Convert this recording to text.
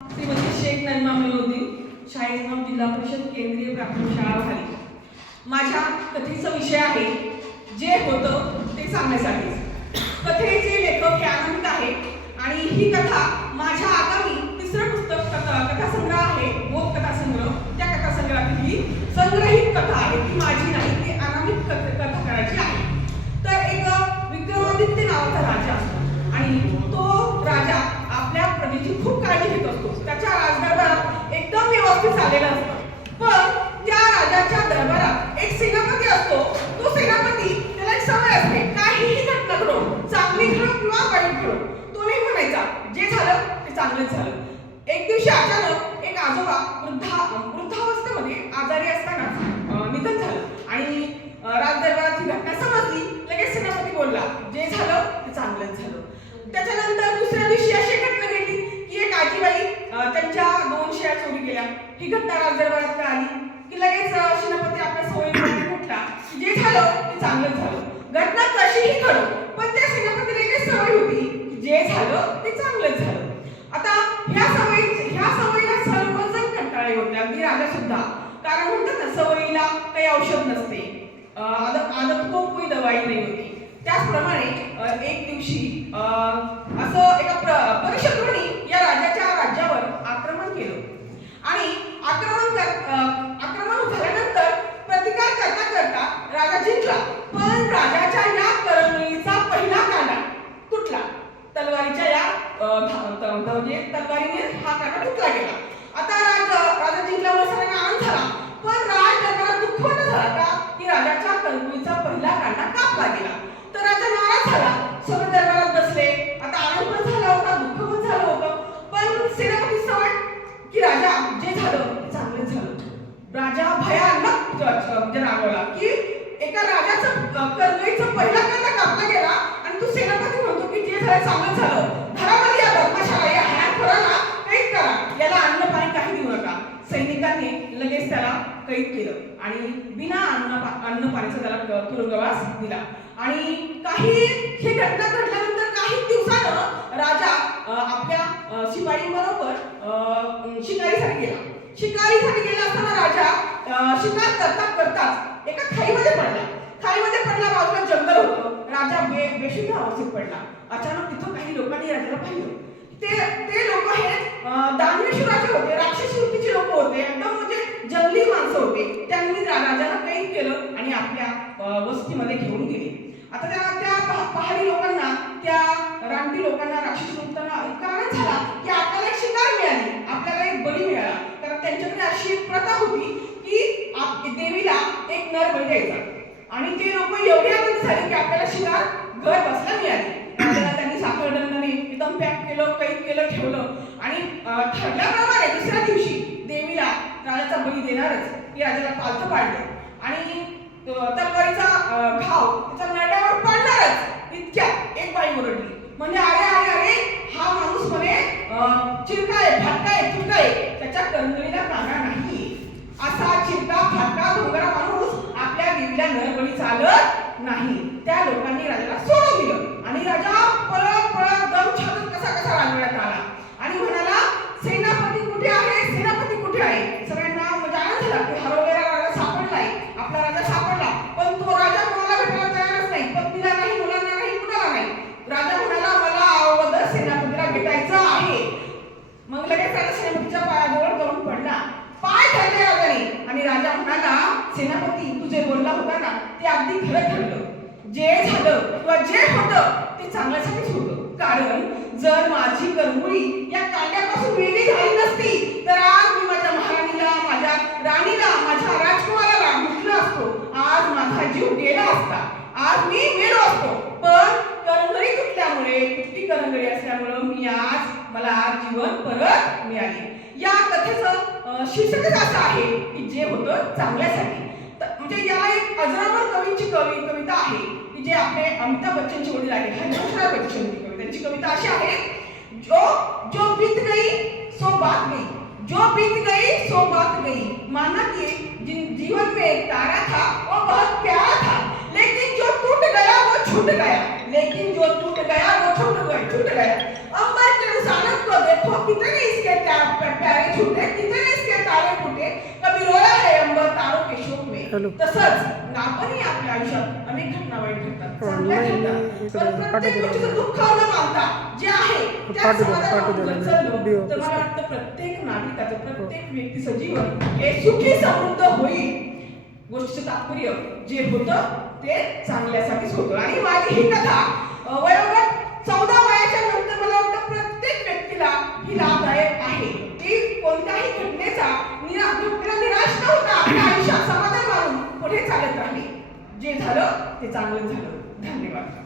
श्रीमती शेख नजमा मेलोद्दीन, शाळेचं जिल्हा परिषद केंद्रीय प्राथमिक शाळा भाली. माझ्या कथेचा विषय आहे जे होतं ते सांगण्यासाठी. कथेचे लेखक हे अनंत आहे आणि ही कथा माझ्या आगामी तिसरं पुस्तक कथासंग्रह आहे, बोध कथासंग्रह. त्या कथासंग्रहातील ही संग्रहित कथा आहे, ती माझी नाही, ती अनामिक कथाकाराची आहे. तर एक विक्रमादित्य नावाचा राजा असतो आणि तो राजा आपल्या प्रजेची खूप काळजी घेत असतो. त्याच्या राजदरबारात एकदम व्यवस्थित चाललेलं असतं. पण त्या राजाच्या दरबारात एक सेनापती असतो. तो सेनापती त्याला एक सवय असते, काहीही घटना घडो, चांगली घडो किंवा वाईट घडो, तो नाही म्हणायचा जे झालं ते चांगलंच झालं. एक दिवशी अचानक एक आजोबा वृद्धावस्थेमध्ये आजारी असताना निधन झालं आणि राजदरबारात ही घटना समजली. लगेच सेनापती बोलला जे झालं ते चांगलंच झालं. त्याच्यानंतर दुसऱ्या दिवशी अशी घटना घडली की एक आजीबाई त्यांच्या 2 शेळ्या चोरी केल्या. ही घटना राजदरबारात आली की लगेच सेनापती आपल्या सवयीप्रमाणे म्हटला की जे झालं ते चांगलंच झालं. घटना कशीही घडो, पण त्या सेनापतीला एक सवय होती की जे झालं ते चांगलंच झालं. आता ह्या सवयीला सर्वजण कंटाळले होते, अगदी राजा सुद्धा. कारण म्हणतात ना, सवयीला काही औषध नसते, आदत को कोई दवाई नाही होती. त्याचप्रमाणे एक दिवशी असं एका परशत्रूंनी या राजाच्या राज्यावर आक्रमण केलं आणि आक्रमण झाल्यानंतर प्रतिकार करता करता राजा जिंकला. पण राजाच्या या करंगळीचा पहिला कांडा तुटला. तलवारीच्या या तलवारीने हा कांडा तुटला गेला. आता राजा जिंकल्यामुळे सगळ्यांना आनंद झाला, पण राजदरबारात दुःख झाला का की राजाच्या करंगळीचा पहिला कांडा कापला गेला. तर राजा नाराज झाला. सगळे दरबारात बसले. आता आनंद पण झाला होता, दुःख पण झालं होतं, पण सेनापती सवय की राजा जे झालं ते चांगलंच झालं. राजा भयानक रागवला की एका राजाचं करंगळीचा पहिला कांडा कापला गेला आणि तू सेनापती म्हणतो की जे झालं चांगलंच झालं. घरामध्ये या बदमाशाला, या हरामखोराला कैद करा, याला अन्न पाणी काही देऊ नका. सैनिकांनी लगेच त्याला कैद केलं आणि बिना अन्न पाण्याचा त्याला तुरुंगवास दिला. आणि ही घटना घडल्यानंतर काही दिवसानं राजा आपल्या शिपाईबरोबर शिकारीसाठी गेला असताना राजा शिकार करताच एका खाईमध्ये पडला. बाजूला जंगल होतं. राजा बेशुद्ध अवस्थेत पडला. अचानक तिथं काही लोकांनी राजाला पाहिलं. ते लोक हे दानवेश राजे होते, राक्षसी वृत्तीचे लोक होते, एकदम म्हणजे जंगली माणसं होते. त्यांनी राजाला कैद केलं आणि आपल्या वस्तीमध्ये घेऊन गेले. आता त्या पहाडी लोकांना, त्या रानटी लोकांना, राक्षसी लोकांना इतका आनंद झाला की आपल्याला एक शिकार मिळाली, आपल्याला एक बळी मिळाला. कारण त्यांच्याकडे अशी एक प्रथा होती की देवीला एक नर बळी द्यायचा आणि ते लोक एवढे आनंद झाले की आपल्याला शिकार घर बसला मिळाली. त्यांनी साखरडंगाने एकदम पॅक केलं, कैद केलं, ठेवलं आणि ठरल्याप्रमाणे दुसऱ्या दिवशी देवीला राजाचा बळी देणारच की राजाला पालथं पाडलं आणि तलवारीचा घाव त्याच्या नरड्यावर पडणारच इतक्या एक बाई ओरडली. म्हणजे अरे हा माणूस म्हणे चिरकाय, फाटकाय, तुटकाय, त्याच्या करंगळीला कांडा नाही. असा चिरका, फाटका, धोंगरा माणूस आपल्या देवीला नरबळी चालत नाही. त्या लोकांनी राजाला सोडून दिलं आणि राजा पळत दम छातत कसा राजवाड्यात आला आणि म्हणाला सेनापती कुठे आहे. सगळ्यांना म्हणजे आनंद झाला की हरवलेला राजा सापडलाय, आपला राजा सापडला. पण तो राजा कोणाला भेटायला तयारच नाही, पत्नीला नाही, मुलांना नाही, कुणाला नाही. राजा म्हणाला मला अगोदर सेनापतीला भेटायचं आहे. मग लगेच राजा सेनापतीच्या पायाजवळ जाऊन पडला, पाय धरले राजाने आणि राजा म्हणाला सेनापती तू जे बोलला होता ना ते अगदी खरं ठरलं. जे झालं किंवा जे होतं ते चांगल्यासाठीच होतं. कारण जर माझी करंगळी या कांड्यापासून वेगळी झाली नसती तर आज मी माझ्या महाराणीला, माझ्या राणीला, माझ्या राजकुमाराला म्हटलं असतो, आज माझा जीव गेला असता, आज मी मेलो असतो. पण करंगळी तुटली करंगळी असल्यामुळं मला आज जीवन परत मिळाले. या कथेचं शीर्षकच असं आहे की जे होतं चांगल्यासाठी. म्हणजे याला एक अजरामर कवींची कविता आहे की जे आपले अमिताभ बच्चनचे वडील आहेत, हरिवंशराय बच्चन की कविता. त्यांची कविता अशी आहे, जो बीत गई सो बात गई, जो बीत गई सो बात गई, माना कि जीवन में एक तारा था वो बहुत प्यारा था, लेकिन जो टूट गया वो छूट गया, लेकिन जो टूट गया वो छूट गया. अंबर के उस आनंद को देखो कितने इसके त्याग तसंच आपणही आपल्या आयुष्यात अनेक घटना वाईट घडतात, चांगल्या नाही, घडतात, इकडे पण प्रत्येक गोष्टीचं दुःख न मानता जे आहे त्या पाठवू द्या, समाधानात पाठवू द्या. आपण चाललो, बी तर ऑफिस. मला वाटतं प्रत्येक नागरिकाचं, प्रत्येक व्यक्तीचं जीवन हे सुखी समृद्ध होईल. गोष्टीचं तात्पर्य जे होतं ते चांगल्यासाठीच होतं. आणि माझी ही कथा वयोगट 14 वयाच्या नंतर मला वाटतं प्रत्येक व्यक्तीला ही लाभदायक आहे. ती कोणत्याही घटनेचा निराश न होता आपल्या आयुष्यात समाधान मानून पुढे चालत राहिली. जे झालं ते चांगलं झालं. धन्यवाद.